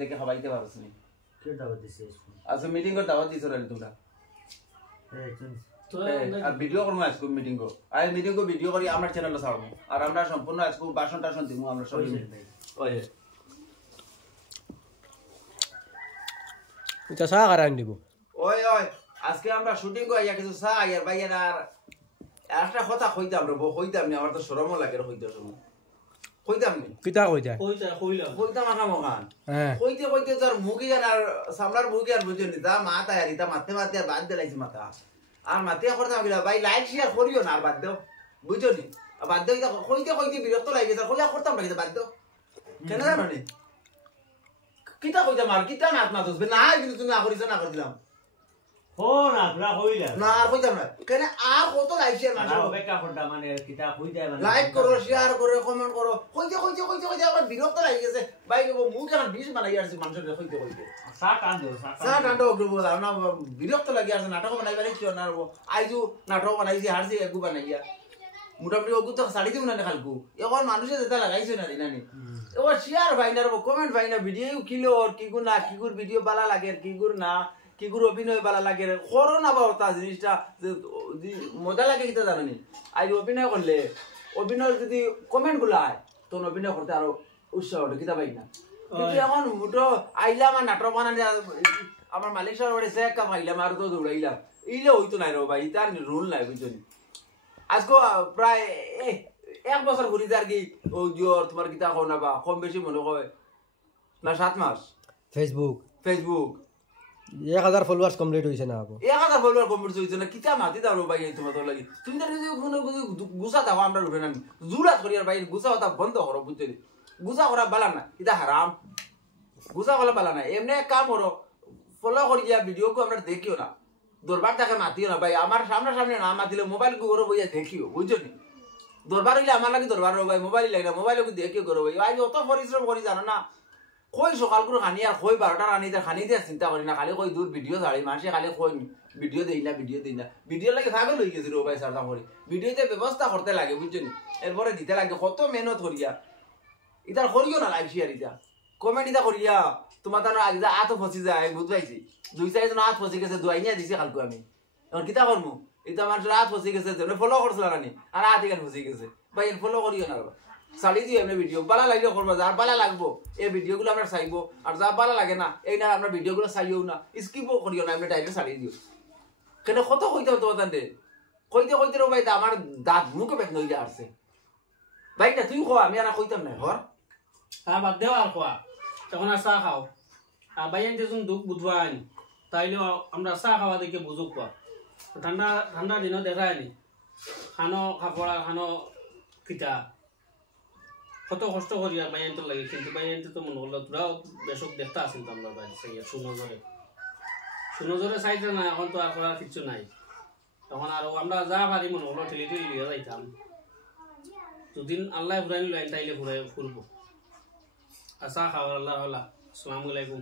দেখে খাবাইতে পারছ নি কে দাওয়াত দিছে আচ্ছা মিটিং কর দাওয়াত দিছ রানি তোমরা আর ভিডিও করবো আজকে মিটিং কো আর মিটিং কো ভিডিও করি আমার চ্যানেলে ছাড়বো আর আমরা সম্পূর্ণ আজকে ভাষণ টাষণ দিব আমরা সবাই ওই এটা চা কারান দিব ওই ওই আজকে আমরা শুটিং কো আইয়া কিছু চা আর ভাইয়ের আর একটা কথা কইতাম রে কইতাম নি আমার তো শরমও লাগে কইতে সময় কইতাম নি কিতা কইতা কইতাম আকা মগান হ্যাঁ কইতে কইতে তোর মুখি গান আর সামলার মুখি আর বুঝনি তা মাথা আর ইতা মাথে মাথে আর বাদ দিলাইছি মাথা আর মাথে করতাম গিলা ভাই লাইক শেয়ার করিও না আর বাদ দাও বুঝনি বাদ দাও ইতা কইতে কইতে বিরক্ত লাগে স্যার কইলা করতাম না বাদ দাও কেন জানো নি কিতা কইতাম আর কিতা নাত না দসবে না কিন্তু তুমি না করিছ না করিলাম হো না তোরা কইলা না আর কইতাম না কেন আর কত লাইক শেয়ার না অপেক্ষা করতা মানে কিতা কইতা মানে লাইক করো শেয়ার করো কমেন্ট করো কইতে কইতে কইতে কইতে আমার বিরক্ত লাগে গেছে ভাই মুখ এখন 20 বানাই আসছে মানুষের কইতে কইতে সা টান দাও সা টান্ডা ওগলো আর না বিরক্ত লাগে আসছে নাটক বানাই পারিছ না আইজু নাটক বানাইছি হারছি একু বানাইয়া মোটামুটি ওগু তো শাড়ি দিব না খালকু এখন মানুষে যেটা লাগাইছে না দিনানি এবার শেয়ার ভাই না কমেন্ট ভাই না ভিডিও কিলো আর কি গুণ না কি গুণ ভিডিও বালা লাগে আর কি গুণ না কি গুণ অভিনয় বালা লাগে করো না বাবা তা জিনিসটা মজা লাগে কিতা জানানি আজ অভিনয় করলে অভিনয় যদি কমেন্ট গুলো আয় তখন অভিনয় করতে আরো উৎসাহ ওঠে কিতা পাই না কিন্তু এখন মোটো আইলাম আর নাটক বানানি আমার মালিক সাহেব বাড়ি সে একা পাইলাম আর তো দৌড়াইলাম ইলে হইতো নাই রে ভাই তার রুল নাই বুঝলি আজকে প্রায় 1 বছর ঘুরিতে আর কি ও জোর তোমার কিতা কও না বা কম বেশি মনে হয় না 7 মাস ফেসবুক 1000 ফলোয়ার্স কমপ্লিট হইছে না আপু 1000 ফলোয়ার কমপ্লিট হইছে না কিতা মাতি দাও ভাই তোমার তো লাগি তুমি তো কোনো গুসা দাও আমরা উঠে না জুরাত করি আর ভাই গুসা হতা বন্ধ করো বুঝলি গুসা করা বালা না এটা হারাম গুসা করা বালা না এমনি কাম করো ফলো করি যা ভিডিও কো আমরা দেখিও না দরবার তাকে মাতিও না ভাই আমার সামনে সামনে না মাতিলে মোবাইল কো করো বইয়া দেখিও বুঝলি দরবার হইলে আমার লাগি দরবার ভাই মোবাইল লাগে না মোবাইল কো দেখিও করো ভাই আজ অত পরিশ্রম করি জানো না কই সকাল করে খানি আর কই 12টা রানিতে খানি দিয়ে চিন্তা করি না খালি কই দূর ভিডিও ছাড়ি মানুষে খালি কই ভিডিও দেই না ভিডিও লাগে ভাবে লই গেছি রে ভাই সারদা করি ভিডিওতে ব্যবস্থা করতে লাগে বুঝছেন এরপরে দিতে লাগে কত মেহনত করিয়া ইতার করিও না লাইভ শেয়ার ইতা কমেন্ট ইতা করিয়া তোমার তার আগে আত ফসি যায় বুঝবাইছি 2-4 আত ফসি গেছে দুয়াইনিয়া দিছি কালকে আমি এখন কিতা করমু এটা মানুষের আত ফসি গেছে তুমি ফলো করছ রানি আর আত এখানে ফসি গেছে ভাই ফলো করিও না চালি দিও এমনি ভিডিও বালা লাগলে করবো যার বালা লাগবো এই ভিডিওগুলো আমরা চাইবো আর যা বালা লাগে না এই না আমরা ভিডিওগুলো চাইও না স্কিপও করিও না এমনি টাইমে চালিয়ে দিও কেন কত কইতে হতো তাদের কইতে কইতে রে ভাই আমার দাঁত মুখে বেদ নইলে আসছে ভাই না তুই খোয়া আমি আর কইতাম না ঘর বাদ দেও আর খোয়া তখন আর চা খাও আর বাইন যেজন দুঃখ বুধবা আনি তাইলেও আমরা চা খাওয়া দেখে বুঝুক কোয়া ঠান্ডা দিনও দেখায় নি খানো খাপড়া খানো কিতা কত কষ্ট করি আর বাইন তো লাগে কিন্তু বাইন তো মনে হলো তোরাও বেশক দেখতে আসেন তো আমরা বাইরে সেই সুনজরে চাইতে না এখন তো আর করার কিছু নাই তখন আর আমরা যা পারি মনে হলো ঠেলি ঠেলি লিয়ে যাইতাম দুদিন আল্লাহ ঘুরাই নিল তাইলে ঘুরে ফুরবো আসা খাওয়ার আল্লাহ আসসালামু আলাইকুম